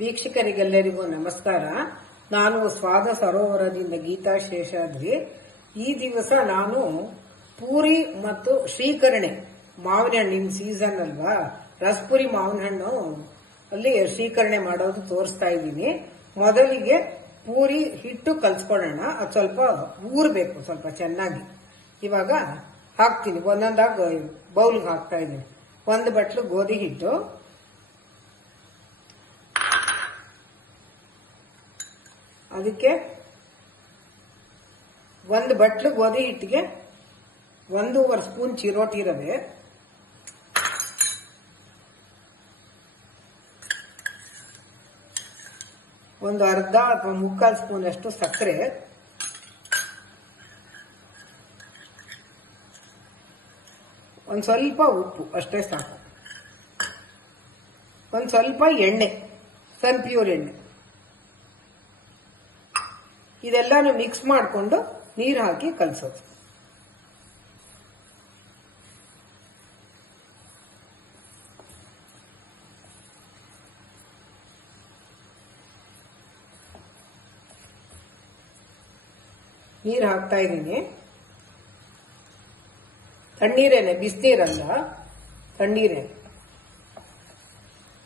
ವೀಕ್ಷಕರಿಗೆಲ್ಲರಿಗೂ ನಮಸ್ಕಾರ. ನಾನು ಸ್ವಾದ ಸರೋವರದಿಂದ ಗೀತಾ ಶೇಷಾದ್ರಿ. ಈ ದಿವಸ ನಾನು ಪೂರಿ ಮತ್ತು ಶ್ರೀಕರಣೆ ಮಾವಿನ ಹಣ್ಣಿನ ಸೀಸನ್ ಅಲ್ವಾ, ರಸಪುರಿ ಮಾವಿನ ಹಣ್ಣು ಅಲ್ಲಿ ಶ್ರೀಕರಣೆ ಮಾಡೋದು ತೋರಿಸ್ತಾ ಇದ್ದೀನಿ. ಮೊದಲಿಗೆ ಪೂರಿ ಹಿಟ್ಟು ಕಲ್ಸ್ಕೊಳ್ಳೋಣ. ಅದು ಸ್ವಲ್ಪ ಊರ್ಬೇಕು ಸ್ವಲ್ಪ ಚೆನ್ನಾಗಿ. ಇವಾಗ ಹಾಕ್ತೀನಿ, ಒಂದೊಂದಾಗಿ ಬೌಲ್ಗೆ ಹಾಕ್ತಾ ಇದ್ದೀನಿ. 1 ಬಟ್ಲು ಗೋಧಿ ಹಿಟ್ಟು, ಅದಕ್ಕೆ 1 ಬಟ್ಲು ಗೋಧಿ ಹಿಟ್ಟಿಗೆ 1.5 ಸ್ಪೂನ್ ಚಿರೋಟಿ ರವೆ, ಒಂದು ಅರ್ಧ ಅಥವಾ 3/4 ಸ್ಪೂನ್ ಅಷ್ಟು ಸಕ್ಕರೆ, ಒಂದು ಸ್ವಲ್ಪ ಉಪ್ಪು, ಅಷ್ಟೇ ಸಾಕು. ಒಂದು ಸ್ವಲ್ಪ ಎಣ್ಣೆ, ಸನ್ಪ್ಯೂರ್ ಎಣ್ಣೆ. ಇದೆಲ್ಲಾನು ಮಿಕ್ಸ್ ಮಾಡಿಕೊಂಡು ನೀರು ಹಾಕಿ ಕಲಸೋದು. ನೀರು ಹಾಕ್ತಾ ಇದ್ದೀನಿ. ತಣ್ಣೀರೇನೆ, ಬಿಸಿನೀರಲ್ಲ, ತಣ್ಣೀರೇ.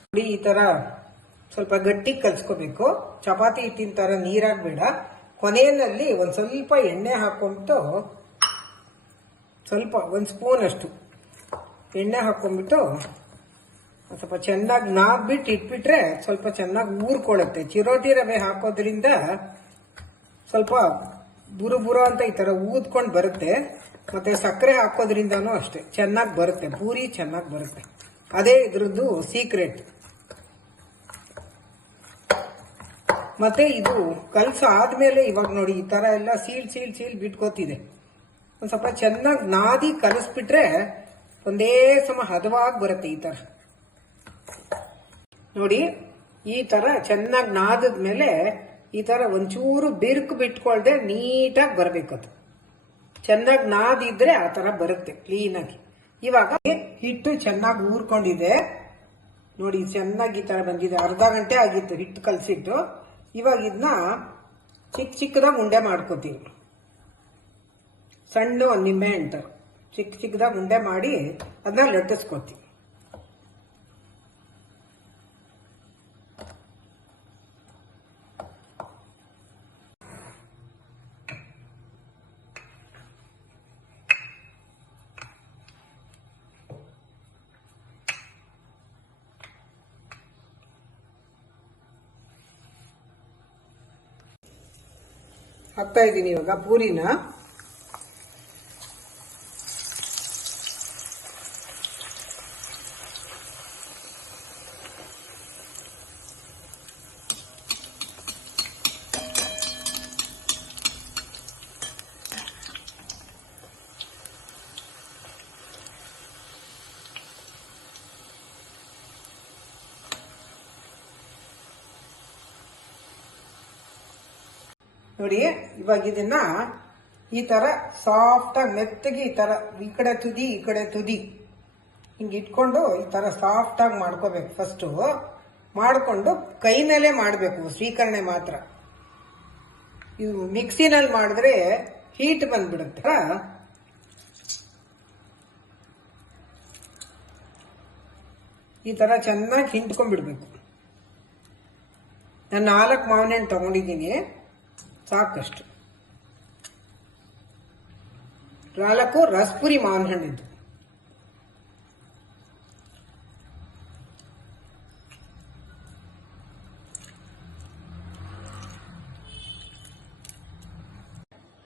ನೋಡಿ, ಈ ತರ ಸ್ವಲ್ಪ ಗಟ್ಟಿ ಕಲ್ಸ್ಕೋಬೇಕು. ಚಪಾತಿ ಹಿಟ್ಟಿನ ತರ ನೀರಾಗಬೇಡ. ಕೊನೆಯಲ್ಲಿ ಒಂದು ಸ್ವಲ್ಪ ಎಣ್ಣೆ ಹಾಕೊಂಡ್ಬಿಟ್ಟು, ಸ್ವಲ್ಪ 1 ಸ್ಪೂನ್ ಅಷ್ಟು ಎಣ್ಣೆ ಹಾಕೊಂಡ್ಬಿಟ್ಟು ಸ್ವಲ್ಪ ಚೆನ್ನಾಗಿ ನಾದ್ಬಿಟ್ಟು ಇಟ್ಬಿಟ್ರೆ ಸ್ವಲ್ಪ ಚೆನ್ನಾಗಿ ಊರ್ಕೊಳ್ಳುತ್ತೆ. ಚಿರೋಟಿ ರವೆ ಹಾಕೋದ್ರಿಂದ ಸ್ವಲ್ಪ ಬುರು ಅಂತ ಈ ತರ ಊದ್ಕೊಂಡು ಬರುತ್ತೆ. ಮತ್ತೆ ಸಕ್ಕರೆ ಹಾಕೋದ್ರಿಂದನೂ ಅಷ್ಟೇ ಚೆನ್ನಾಗಿ ಬರುತ್ತೆ, ಪೂರಿ ಚೆನ್ನಾಗಿ ಬರುತ್ತೆ. ಅದೇ ಇದ್ರದ್ದು ಸೀಕ್ರೆಟ್. ಮತ್ತೆ ಇದು ಕಲಸಾದ್ಮೇಲೆ ಇವಾಗ ನೋಡಿ, ಈ ತರ ಎಲ್ಲ ಸೀಲ್ ಬಿಟ್ಕೋತಿದೆ. ಒಂದ್ ಸ್ವಲ್ಪ ಚೆನ್ನಾಗಿ ನಾದಿ ಕಲಸ್ಬಿಟ್ರೆ ಒಂದೇ ಸಮ ಹದವಾಗಿ ಬರುತ್ತೆ. ಈ ತರ ನೋಡಿ, ಈ ತರ ಚೆನ್ನಾಗಿ ನಾದದ್ಮೇಲೆ ಈ ತರ ಒಂಚೂರು ಬಿರುಕು ಬಿಟ್ಕೊಳ್ದೆ ನೀಟಾಗಿ ಬರ್ಬೇಕದು. ಚೆನ್ನಾಗಿ ನಾದಿದ್ರೆ ಆ ತರ ಬರುತ್ತೆ ಕ್ಲೀನಾಗಿ. ಇವಾಗ ಹಿಟ್ಟು ಚೆನ್ನಾಗಿ ಊರ್ಕೊಂಡಿದೆ ನೋಡಿ, ಚೆನ್ನಾಗಿ ಈ ತರ ಬಂದಿದೆ. ಅರ್ಧ ಗಂಟೆ ಆಗಿತ್ತು ಹಿಟ್ಟು ಕಲಸಿಟ್ಟು. ಇವಾಗ ಇದನ್ನ ಚಿಕ್ಕದಾಗಿ ಉಂಡೆ ಮಾಡ್ಕೋತೀವಿ. ಸಣ್ಣ ನಿಂಬೆ ಹಣ್ಣು ಚಿಕ್ಕದಾಗಿ ಉಂಡೆ ಮಾಡಿ ಅದನ್ನ ಲಟ್ಟಿಸ್ಕೋತೀವಿ. ಹಾಕ್ತಾ ಇದ್ದೀನಿ ಇವಾಗ ಪೂರಿನ. ನೋಡಿ, ಇವಾಗ ಇದನ್ನ ಈ ತರ ಸಾಫ್ಟ್ ಆಗಿ ಮೆತ್ತಗೆ ಈ ತರ ಈ ಕಡೆ ತುದಿ ಹಿಂಗೆ ಇಟ್ಕೊಂಡು ಈ ತರ ಸಾಫ್ಟ್ ಆಗಿ ಮಾಡ್ಕೋಬೇಕು. ಫಸ್ಟ್ ಮಾಡ್ಕೊಂಡು ಕೈನಲ್ಲೇ ಮಾಡಬೇಕು ಸ್ವೀಕರಣೆ ಮಾತ್ರ. ಇದು ಮಿಕ್ಸಿನಲ್ಲಿ ಮಾಡಿದ್ರೆ ಹೀಟ್ ಬಂದ್ಬಿಡುತ್ತೆ. ಈ ತರ ಚೆನ್ನಾಗಿ ಹಿಂಡ್ಕೊಂಡ್ಬಿಡ್ಬೇಕು. ನಾನು 4 ಮಾವಿನ ಹಣ್ಣು ತಗೊಂಡಿದ್ದೀನಿ, ಸಾಕಷ್ಟು. 4 ರಸಪುರಿ ಮಾವಿನ ಹಣ್ಣಿದ್ದು.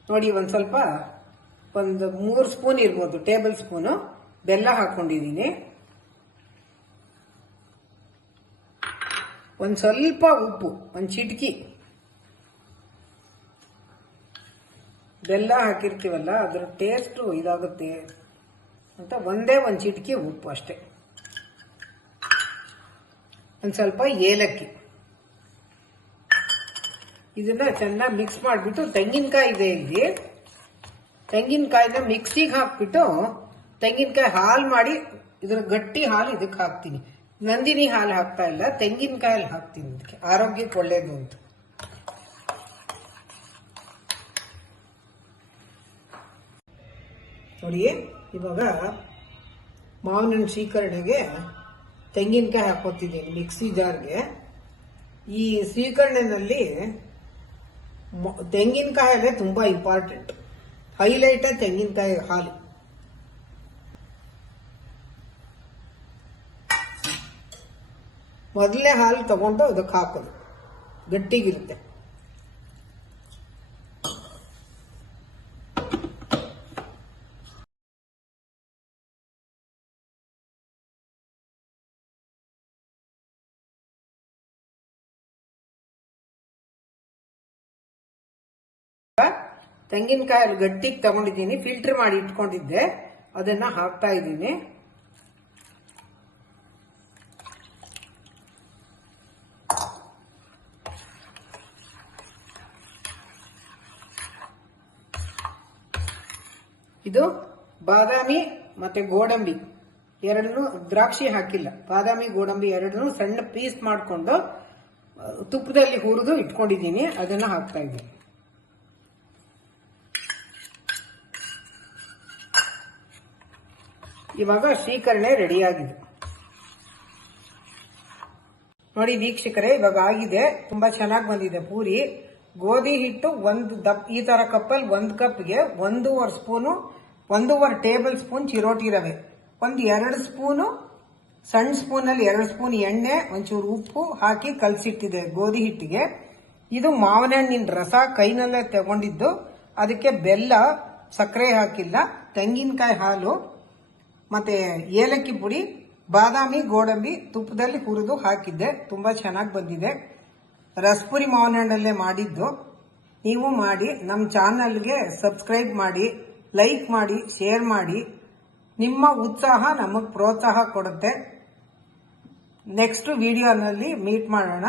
ನೋಡಿ, ಒಂದು ಸ್ವಲ್ಪ 3 ಸ್ಪೂನ್ ಇರ್ಬೋದು, ಟೇಬಲ್ ಸ್ಪೂನು ಬೆಲ್ಲ ಹಾಕೊಂಡಿದ್ದೀನಿ. ಒಂದು ಸ್ವಲ್ಪ ಉಪ್ಪು, ಒಂದು ಚಿಟಕಿ. ಬೆಲ್ಲ ಹಾಕಿರ್ತೀವಲ್ಲ, ಅದರ ಟೇಸ್ಟು ಇದಾಗುತ್ತೆ ಅಂತ ಒಂದೇ ಒಂದು ಚಿಟಕಿ ಉಪ್ಪು ಅಷ್ಟೇ. ಒಂದು ಸ್ವಲ್ಪ ಏಲಕ್ಕಿ. ಇದನ್ನ ಚೆನ್ನಾಗಿ ಮಿಕ್ಸ್ ಮಾಡಿಬಿಟ್ಟು, ತೆಂಗಿನಕಾಯಿ ಇದೆ ಇಲ್ಲಿ, ತೆಂಗಿನಕಾಯಿನ ಮಿಕ್ಸಿಗೆ ಹಾಕ್ಬಿಟ್ಟು ತೆಂಗಿನಕಾಯಿ ಹಾಲು ಮಾಡಿ, ಇದ್ರ ಗಟ್ಟಿ ಹಾಲು ಇದಕ್ಕೆ ಹಾಕ್ತೀನಿ. ನಂದಿನಿ ಹಾಲು ಹಾಕ್ತಾ ಇಲ್ಲ, ತೆಂಗಿನಕಾಯಿ ಹಾಲು ಹಾಕ್ತೀನಿ. ಅದಕ್ಕೆ ಆರೋಗ್ಯಕ್ಕೆ ಒಳ್ಳೇದು ಅಂತ. ನೋಡಿ, ಇವಾಗ ಮಾವಿನ ಸ್ವೀಕರಣೆಗೆ ತೆಂಗಿನಕಾಯಿ ಹಾಕೋತಿದ್ದೀನಿ ಮಿಕ್ಸಿ ಜಾರ್ಗೆ. ಈ ಸ್ವೀಕರಣೆನಲ್ಲಿ ತೆಂಗಿನಕಾಯಲ್ಲೇ ತುಂಬಾ ಇಂಪಾರ್ಟೆಂಟ್, ಹೈಲೈಟ್ ತೆಂಗಿನಕಾಯಿ ಹಾಲು. ಮೊದಲೇ ಹಾಲು ತಗೊಂಡು ಅದಕ್ಕೆ ಹಾಕೋದು, ಗಟ್ಟಿಗಿರುತ್ತೆ. ತೆಂಗಿನಕಾಯಿ ಗಟ್ಟಿಗೆ ತಗೊಂಡಿದ್ದೀನಿ, ಫಿಲ್ಟರ್ ಮಾಡಿ ಇಟ್ಕೊಂಡಿದ್ದೆ, ಅದನ್ನ ಹಾಕ್ತಾ ಇದ್ದೀನಿ. ಇದು ಬಾದಾಮಿ ಮತ್ತೆ ಗೋಡಂಬಿ ಎರಡನ್ನೂ, ದ್ರಾಕ್ಷಿ ಹಾಕಿಲ್ಲ, ಬಾದಾಮಿ ಗೋಡಂಬಿ ಎರಡನ್ನೂ ಸಣ್ಣ ಪೀಸ್ ಮಾಡಿಕೊಂಡು ತುಪ್ಪದಲ್ಲಿ ಹುರಿದು ಇಟ್ಕೊಂಡಿದ್ದೀನಿ, ಅದನ್ನ ಹಾಕ್ತಾ ಇದ್ದೀನಿ. ಇವಾಗ ಸ್ವೀಕರಣೆ ರೆಡಿಯಾಗಿದೆ ನೋಡಿ ವೀಕ್ಷಕರೇ. ಇವಾಗ ಆಗಿದೆ, ತುಂಬಾ ಚೆನ್ನಾಗಿ ಬಂದಿದೆ ಪೂರಿ. ಗೋಧಿ ಹಿಟ್ಟು ಈ ತರ ಕಪ್ಪಲ್ಲಿ 1 ಕಪ್ಗೆ 1.5 ಟೇಬಲ್ ಸ್ಪೂನ್ ಚಿರೋಟಿ ರವೆ, 2 ಸ್ಪೂನು ಸಣ್ಣ ಸ್ಪೂನಲ್ಲಿ 2 ಸ್ಪೂನ್ ಎಣ್ಣೆ, ಒಂಚೂರು ಉಪ್ಪು ಹಾಕಿ ಕಲಸಿಟ್ಟಿದೆ ಗೋಧಿ ಹಿಟ್ಟಿಗೆ. ಇದು ಮಾವಿನ ಹಣ್ಣಿನ ರಸ ಕೈನಲ್ಲೇ ತಗೊಂಡಿದ್ದು, ಅದಕ್ಕೆ ಬೆಲ್ಲ, ಸಕ್ಕರೆ ಹಾಕಿಲ್ಲ, ತೆಂಗಿನಕಾಯಿ ಹಾಲು ಮತ್ತೆ ಏಲಕ್ಕಿ ಪುಡಿ, ಬಾದಾಮಿ ಗೋಡಂಬಿ ತುಪ್ಪದಲ್ಲಿ ಹುರಿದು ಹಾಕಿದ್ದೆ. ತುಂಬಾ ಚೆನ್ನಾಗಿ ಬಂದಿದೆ. ರಸಪುರಿ ಮಾವಿನ ಹಣ್ಣಲ್ಲೇ ಮಾಡಿದ್ದು. ನೀವು ಮಾಡಿ, ನಮ್ಮ ಚಾನಲ್ಗೆ ಸಬ್ಸ್ಕ್ರೈಬ್ ಮಾಡಿ, ಲೈಕ್ ಮಾಡಿ, ಶೇರ್ ಮಾಡಿ. ನಿಮ್ಮ ಉತ್ಸಾಹ ನಮಗೆ ಪ್ರೋತ್ಸಾಹ ಕೊಡುತ್ತೆ. ನೆಕ್ಸ್ಟ್ ವಿಡಿಯೋನಲ್ಲಿ ಮೀಟ್ ಮಾಡೋಣ.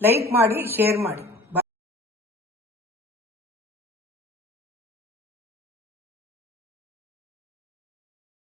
ಲೈಕ್ ಮಾಡಿ, ಶೇರ್ ಮಾಡಿ.